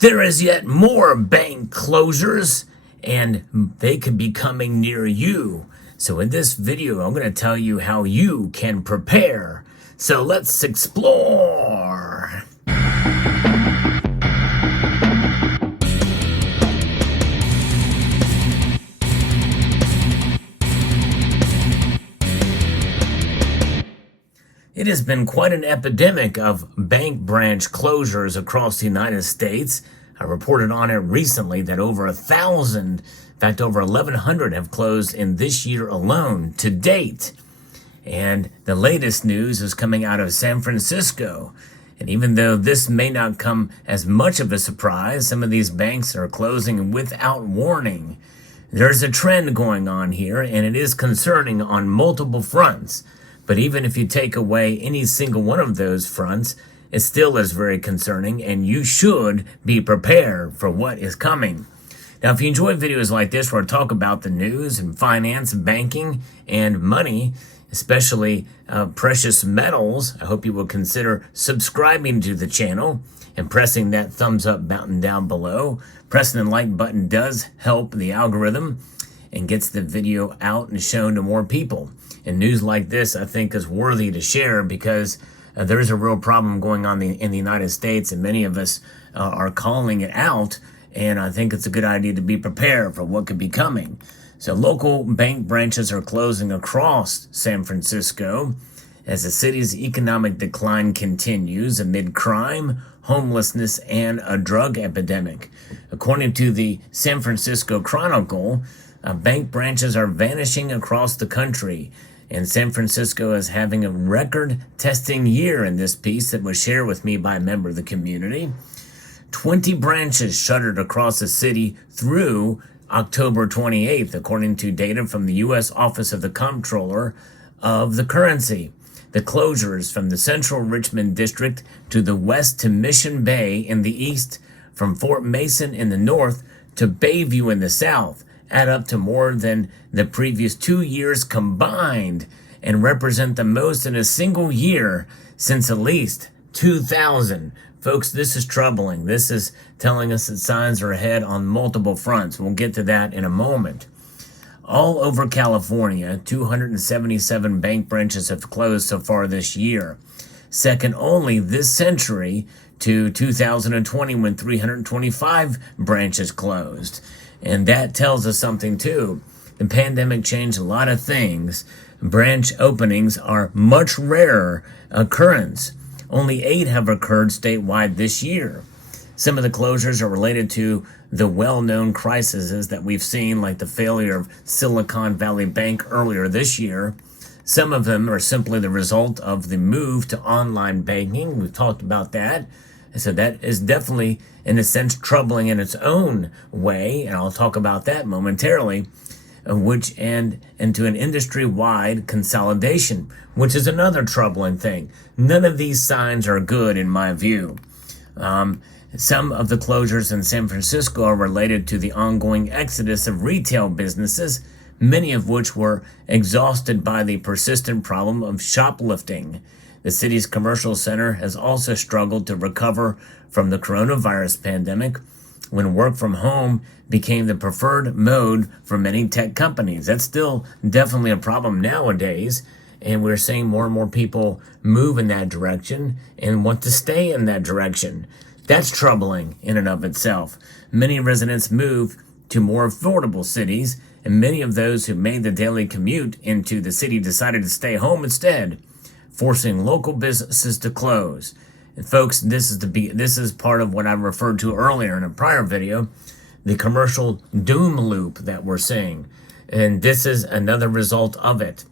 There is yet more bank closures, and they could be coming near you. So in this video, I'm going to tell you how you can prepare. So let's explore. It has been quite an epidemic of bank branch closures across the United States. I reported on it recently that over 1,000, in fact over 1,100 have closed in this year alone to date. And the latest news is coming out of San Francisco. And even though this may not come as much of a surprise, some of these banks are closing without warning. There's a trend going on here, and it is concerning on multiple fronts. But even if you take away any single one of those fronts, it still is very concerning, and you should be prepared for what is coming. Now, if you enjoy videos like this where I talk about the news and finance, banking, and money, especially precious metals, I hope you will consider subscribing to the channel and pressing that thumbs up button down below. Pressing the like button does help the algorithm and gets the video out and shown to more people. And news like this, I think, is worthy to share because there's a real problem going on in the United States, and many of us are calling it out, and I think it's a good idea to be prepared for what could be coming. So local bank branches are closing across San Francisco as the city's economic decline continues amid crime, homelessness, and a drug epidemic. According to the San Francisco Chronicle, bank branches are vanishing across the country, and San Francisco is having a record testing year in this piece that was shared with me by a member of the community. 20 branches shuttered across the city through October 28th, according to data from the U.S. Office of the Comptroller of the Currency. The closures from the central Richmond district to the west to Mission Bay in the east, from Fort Mason in the north to Bayview in the south, add up to more than the previous 2 years combined and represent the most in a single year since at least 2000. Folks, this is troubling. This is telling us that signs are ahead on multiple fronts. We'll get to that in a moment. All over California, 277 bank branches have closed so far this year, second only this century to 2020 when 325 branches closed. And that tells us something too. The pandemic changed a lot of things. Branch openings are much rarer occurrence. Only 8 have occurred statewide this year. Some of the closures are related to the well-known crises that we've seen, like the failure of Silicon Valley Bank earlier this year. Some of them are simply the result of the move to online banking. We've talked about that. So that is definitely, in a sense, troubling in its own way, and I'll talk about that momentarily, which and into an industry-wide consolidation, which is another troubling thing. None of these signs are good in my view. Some of the closures in San Francisco are related to the ongoing exodus of retail businesses, many of which were exhausted by the persistent problem of shoplifting. The city's commercial center has also struggled to recover from the coronavirus pandemic when work from home became the preferred mode for many tech companies. That's still definitely a problem nowadays, and we're seeing more and more people move in that direction and want to stay in that direction. That's troubling in and of itself. Many residents move to more affordable cities, and many of those who made the daily commute into the city decided to stay home instead, forcing local businesses to close. And folks, this is part of what I referred to earlier in a prior video, the commercial doom loop that we're seeing. And this is another result of it.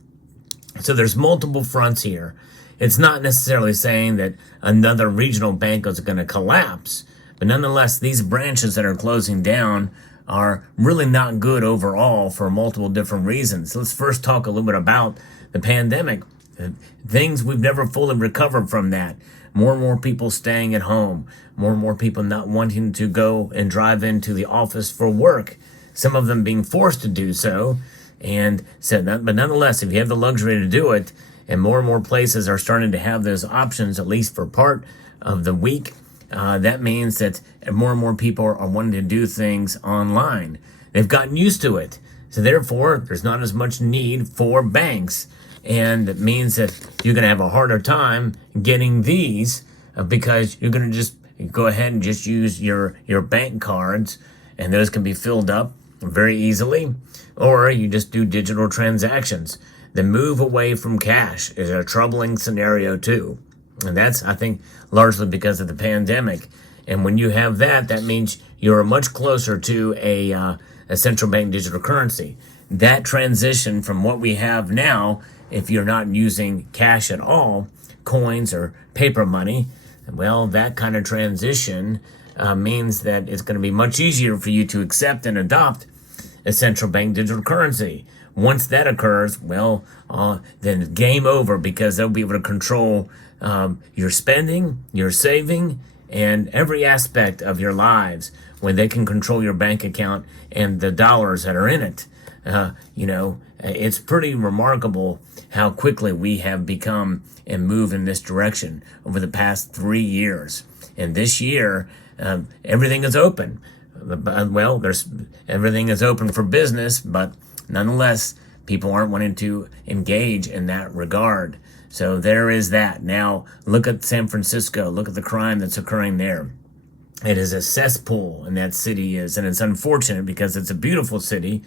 So there's multiple fronts here. It's not necessarily saying that another regional bank is going to collapse, but nonetheless, these branches that are closing down are really not good overall for multiple different reasons. Let's first talk a little bit about the pandemic. Things we've never fully recovered from that. More and more people staying at home. More and more people not wanting to go and drive into the office for work. Some of them being forced to do so. And so, but nonetheless, if you have the luxury to do it, and more places are starting to have those options, at least for part of the week, that means that more and more people are wanting to do things online. They've gotten used to it. So therefore, there's not as much need for banks. And it means that you're going to have a harder time getting these because you're going to just go ahead and just use your bank cards, and those can be filled up very easily. Or you just do digital transactions. The move away from cash is a troubling scenario too. And that's, I think, largely because of the pandemic. And when you have that, that means you're much closer to a central bank digital currency. That transition from what we have now, if you're not using cash at all, coins or paper money, well, that kind of transition means that it's going to be much easier for you to accept and adopt a central bank digital currency. Once that occurs, well, then it's game over, because they'll be able to control your spending, your saving, and every aspect of your lives when they can control your bank account and the dollars that are in it. It's pretty remarkable how quickly we have become and move in this direction over the past 3 years. And this year, everything is open. Well, everything is open for business, but nonetheless, people aren't wanting to engage in that regard. So there is that. Now, look at San Francisco. Look at the crime that's occurring there. It is a cesspool, and that city is. And it's unfortunate because it's a beautiful city,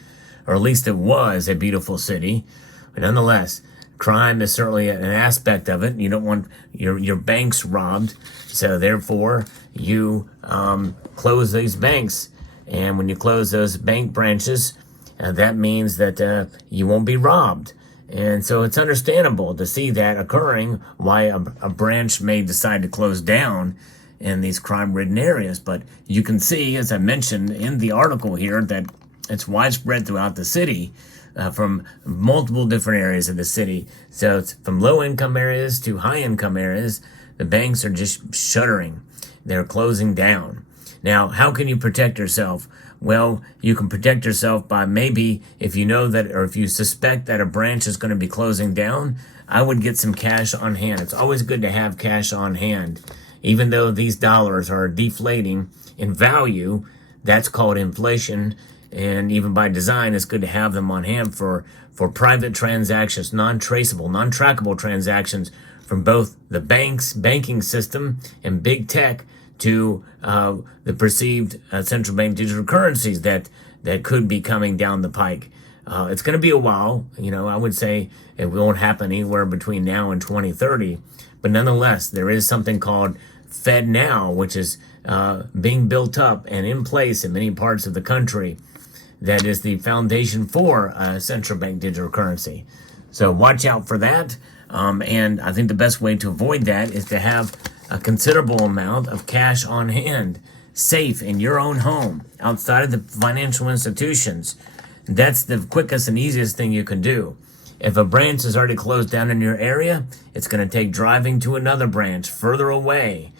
or at least it was a beautiful city. But nonetheless, crime is certainly an aspect of it. You don't want your banks robbed. So therefore, you close these banks. And when you close those bank branches, that means that you won't be robbed. And so it's understandable to see that occurring, why a branch may decide to close down in these crime-ridden areas. But you can see, as I mentioned in the article here, that it's widespread throughout the city, from multiple different areas of the city. So it's from low-income areas to high-income areas. The banks are just shuttering. They're closing down. Now, how can you protect yourself? Well, you can protect yourself by, maybe, if you know that, or if you suspect that a branch is going to be closing down, I would get some cash on hand. It's always good to have cash on hand. Even though these dollars are deflating in value, that's called inflation. And even by design, it's good to have them on hand for private transactions, non-traceable, non-trackable transactions from both the banking system and big tech to the perceived central bank digital currencies that could be coming down the pike. It's going to be a while. I would say it won't happen anywhere between now and 2030. But nonetheless, there is something called FedNow, which is being built up and in place in many parts of the country. That is the foundation for central bank digital currency. So watch out for that. And I think the best way to avoid that is to have a considerable amount of cash on hand, safe in your own home, outside of the financial institutions. That's the quickest and easiest thing you can do. If a branch is already closed down in your area, it's going to take driving to another branch further away,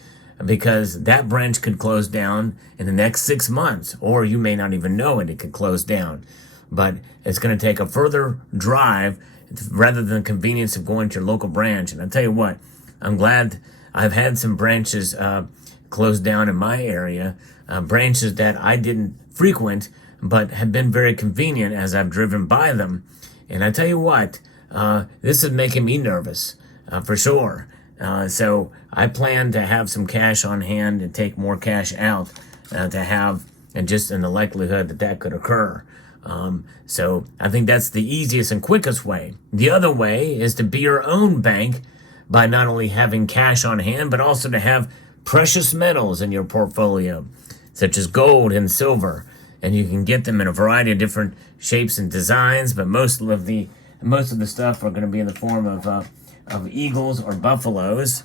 because that branch could close down in the next 6 months, or you may not even know it could close down. But it's going to take a further drive rather than the convenience of going to your local branch. And I'll tell you what, I'm glad I've had some branches closed down in my area, branches that I didn't frequent, but have been very convenient as I've driven by them. And I tell you what, this is making me nervous, for sure. So I plan to have some cash on hand and take more cash out to have, and just in the likelihood that could occur. So I think that's the easiest and quickest way. The other way is to be your own bank by not only having cash on hand, but also to have precious metals in your portfolio, such as gold and silver. And you can get them in a variety of different shapes and designs, but most of the stuff are going to be in the form of eagles or buffaloes,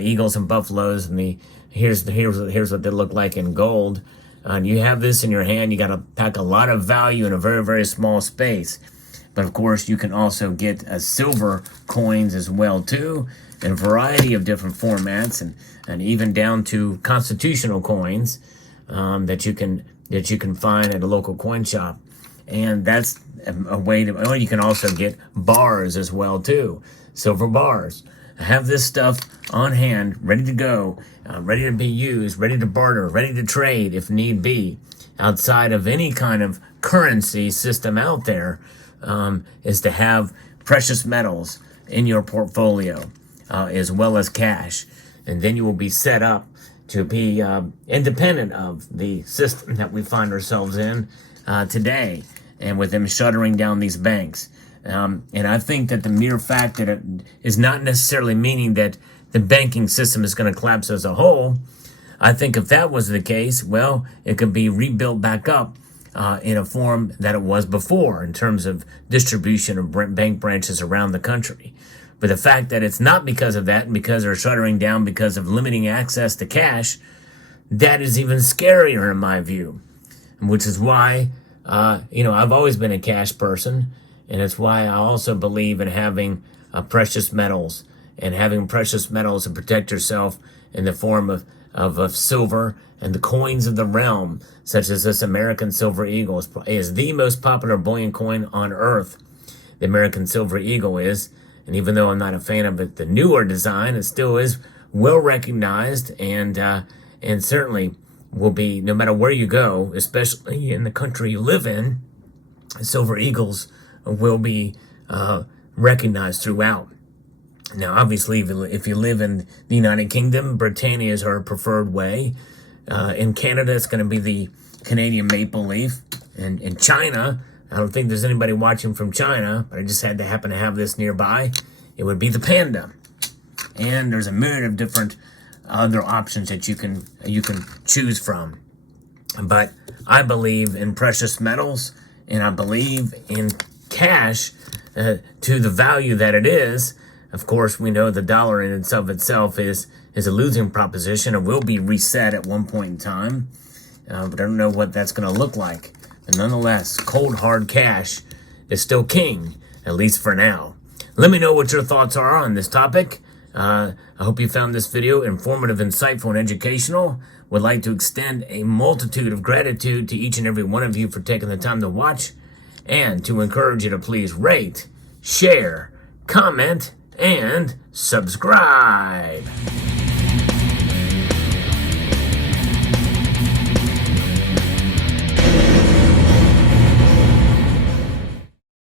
eagles and buffaloes. And here's what they look like in gold. And you have this in your hand, you got to pack a lot of value in a very, very small space. But of course, you can also get silver coins as well too, in a variety of different formats, and even down to constitutional coins that you can find at a local coin shop. And that's a way to. Well, you can also get bars as well too, silver bars. have this stuff on hand, ready to go, ready to be used, ready to barter, ready to trade if need be, outside of any kind of currency system out there, is to have precious metals in your portfolio, as well as cash. And then you will be set up to be independent of the system that we find ourselves in today, and with them shuttering down these banks. And I think that the mere fact that it is not necessarily meaning that the banking system is going to collapse as a whole. I think if that was the case, well, it could be rebuilt back up in a form that it was before in terms of distribution of bank branches around the country. But the fact that it's not because of that, and because they're shuttering down because of limiting access to cash, that is even scarier in my view. Which is why, I've always been a cash person, and it's why I also believe in having precious metals, and having precious metals to protect yourself in the form of silver and the coins of the realm, such as this American Silver Eagle is the most popular bullion coin on earth. The American Silver Eagle is. And even though I'm not a fan of it, the newer design, it still is well recognized, and certainly will be, no matter where you go, especially in the country you live in, Silver Eagles will be recognized throughout. Now, obviously, if you live in the United Kingdom, Britannia is our preferred way. In Canada, it's going to be the Canadian maple leaf. And in China, I don't think there's anybody watching from China, but I just had to happen to have this nearby. It would be the panda. And there's a myriad of different other options that you can choose from. But I believe in precious metals, and I believe in cash to the value that it is. Of course, we know the dollar in itself is a losing proposition. It will be reset at one point in time, but I don't know what that's going to look like. And nonetheless, cold hard cash is still king, at least for now. Let me know what your thoughts are on this topic. I hope you found this video informative, insightful, and educational. Would like to extend a multitude of gratitude to each and every one of you for taking the time to watch, and to encourage you to please rate, share, comment, and subscribe.